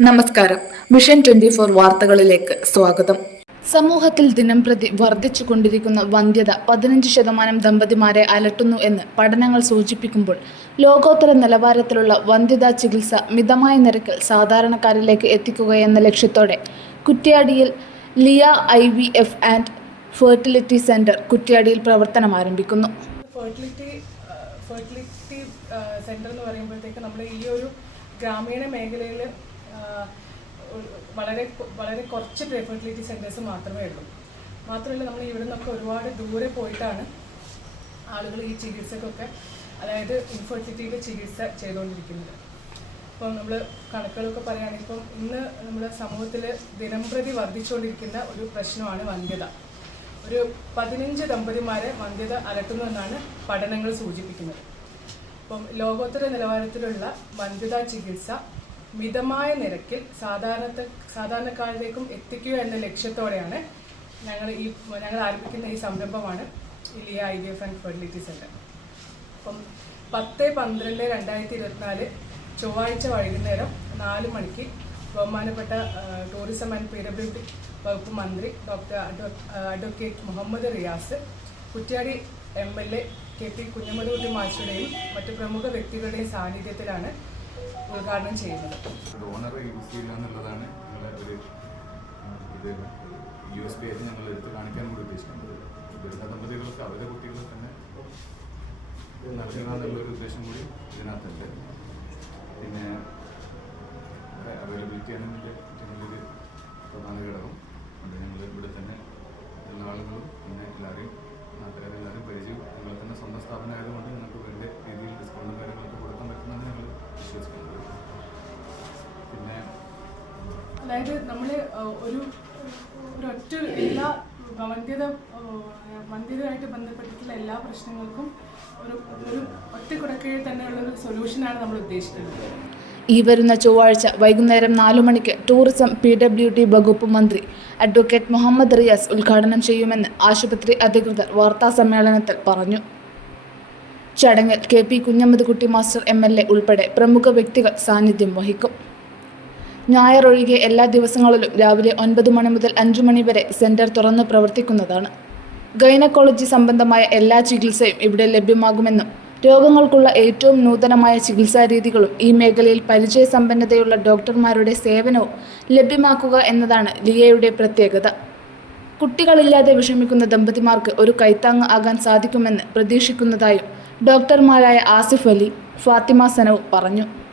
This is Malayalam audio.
നമസ്കാരം. മിഷൻ ട്വന്റി ഫോർ വാർത്തകളിലേക്ക് സ്വാഗതം. സമൂഹത്തിൽ ദിനം പ്രതി വർദ്ധിച്ചുകൊണ്ടിരിക്കുന്ന വന്ധ്യത പതിനഞ്ച് ശതമാനം ദമ്പതിമാരെ അലട്ടുന്നു എന്ന് പഠനങ്ങൾ സൂചിപ്പിക്കുമ്പോൾ ലോകോത്തര നിലവാരത്തിലുള്ള വന്ധ്യതാ ചികിത്സ മിതമായ നിരക്കിൽ സാധാരണക്കാരിലേക്ക് എത്തിക്കുകയെന്ന ലക്ഷ്യത്തോടെ കുറ്റ്യാടിയിൽ Liya I V F and fertility centre കുറ്റ്യാടിയിൽ പ്രവർത്തനം ആരംഭിക്കുന്നു. ഫെർട്ടിലിറ്റി ഫെർട്ടിലിറ്റി സെന്റർ എന്ന് പറയുമ്പോഴത്തേക്ക് നമ്മൾ ഈ ഒരു ഗ്രാമീണ മേഖലയിൽ വളരെ വളരെ കുറച്ച് ഫെർട്ടിലിറ്റി സെന്റേഴ്സ് മാത്രമേ ഉള്ളൂ. മാത്രമല്ല നമ്മൾ ഇവിടെ നിന്നൊക്കെ ഒരുപാട് ദൂരെ പോയിട്ടാണ് ആളുകൾ ഈ ചികിത്സക്കൊക്കെ അതായത് ഇൻഫെർട്ടിലിറ്റിയുടെ ചികിത്സ ചെയ്തുകൊണ്ടിരിക്കുന്നത് ഇപ്പം നമ്മൾ കണക്കുകളൊക്കെ പറയുകയാണെങ്കിൽ ഇപ്പം ഇന്ന് നമ്മുടെ സമൂഹത്തിൽ ദിനംപ്രതി വർദ്ധിച്ചുകൊണ്ടിരിക്കുന്ന ഒരു പ്രശ്നമാണ് വന്ധ്യത. ഒരു പതിനഞ്ച് ദമ്പതിമാരെ വന്ധ്യത അലട്ടുന്നുവെന്നാണ് പഠനങ്ങൾ സൂചിപ്പിക്കുന്നത്. അപ്പം ലോകോത്തര നിലവാരത്തിലുള്ള വന്ധ്യതാ ചികിത്സ മിതമായ നിരക്കിൽ സാധാരണ സാധാരണക്കാരിലേക്കും എത്തിക്കുക എന്ന ലക്ഷ്യത്തോടെയാണ് ഞങ്ങൾ ഈ ഞങ്ങൾ ആരംഭിക്കുന്ന ഈ സംരംഭമാണ് ഇലിയ I V F and fertility centre അപ്പം പത്ത് പന്ത്രണ്ട് രണ്ടായിരത്തി ഇരുപത്തിനാല് ചൊവ്വാഴ്ച വൈകുന്നേരം നാല് മണിക്ക് ബഹുമാനപ്പെട്ട ടൂറിസം ആൻഡ് പി വകുപ്പ് മന്ത്രി doctor adv- advocate Muhammad Riyas Kuttiadi M L A K P Kunhammadutty മാഷിയുടെയും മറ്റ് പ്രമുഖ വ്യക്തികളുടെയും സാന്നിധ്യത്തിലാണ് ഉദ്ഘാടനം ചെയ്യുന്നത്. ഡോണർ യൂസ് ചെയ്യുക എന്നുള്ളതാണ് ഒരു ഇത് യു എസ് പി ആയിട്ട് ഞങ്ങൾ എടുത്ത് കാണിക്കാൻ കൂടി ഉദ്ദേശിക്കുന്നത്. ദുരിത ദമ്പതികൾക്ക് അവരുടെ കുട്ടികളെ തന്നെ നൽകുക എന്നുള്ള ഒരു ഉദ്ദേശം കൂടി ഇതിനകത്തുണ്ട്. പിന്നെ അവൈലബിലിറ്റി ഇതിന്റെ അതായത് നമ്മൾ ഒരു ഒരൊറ്റ എല്ലാ വന്ധ്യത വന്ധ്യതയായിട്ട് ബന്ധപ്പെട്ടിട്ടുള്ള എല്ലാ പ്രശ്നങ്ങൾക്കും ഒരു ഒരു ഒറ്റ കുടക്കീഴിൽ തന്നെയുള്ള ഒരു സൊല്യൂഷനാണ് നമ്മൾ ഉദ്ദേശിക്കുന്നത് ഈ വരുന്ന ചൊവ്വാഴ്ച വൈകുന്നേരം നാലു മണിക്ക് ടൂറിസം പി ഡബ്ല്യു ഡി വകുപ്പ് മന്ത്രി അഡ്വക്കേറ്റ് മുഹമ്മദ് റിയാസ് ഉദ്ഘാടനം ചെയ്യുമെന്ന് ആശുപത്രി അധികൃതർ വാർത്താസമ്മേളനത്തിൽ പറഞ്ഞു. ചടങ്ങിൽ K P Kunhammadkutty master M L A ഉൾപ്പെടെ പ്രമുഖ വ്യക്തികൾ സാന്നിധ്യം വഹിക്കും. ഞായർ ഒഴികെ എല്ലാ ദിവസങ്ങളിലും രാവിലെ ഒൻപത് മണി മുതൽ അഞ്ചു മണി വരെ സെന്റർ തുറന്ന് പ്രവർത്തിക്കുന്നതാണ്. ഗൈനക്കോളജി സംബന്ധമായ എല്ലാ ചികിത്സയും ഇവിടെ ലഭ്യമാകുമെന്നും രോഗങ്ങൾക്കുള്ള ഏറ്റവും നൂതനമായ ചികിത്സാ രീതികളും ഈ മേഖലയിൽ പരിചയസമ്പന്നതയുള്ള ഡോക്ടർമാരുടെ സേവനവും ലഭ്യമാക്കുക എന്നതാണ് ലിയയുടെ പ്രത്യേകത. കുട്ടികളില്ലാതെ വിഷമിക്കുന്ന ദമ്പതിമാർക്ക് ഒരു കൈത്താങ് ആകാൻ സാധിക്കുമെന്ന് പ്രതീക്ഷിക്കുന്നതായും ഡോക്ടർമാരായ ആസിഫ് അലി ഫാത്തിമ സനവ് പറഞ്ഞു.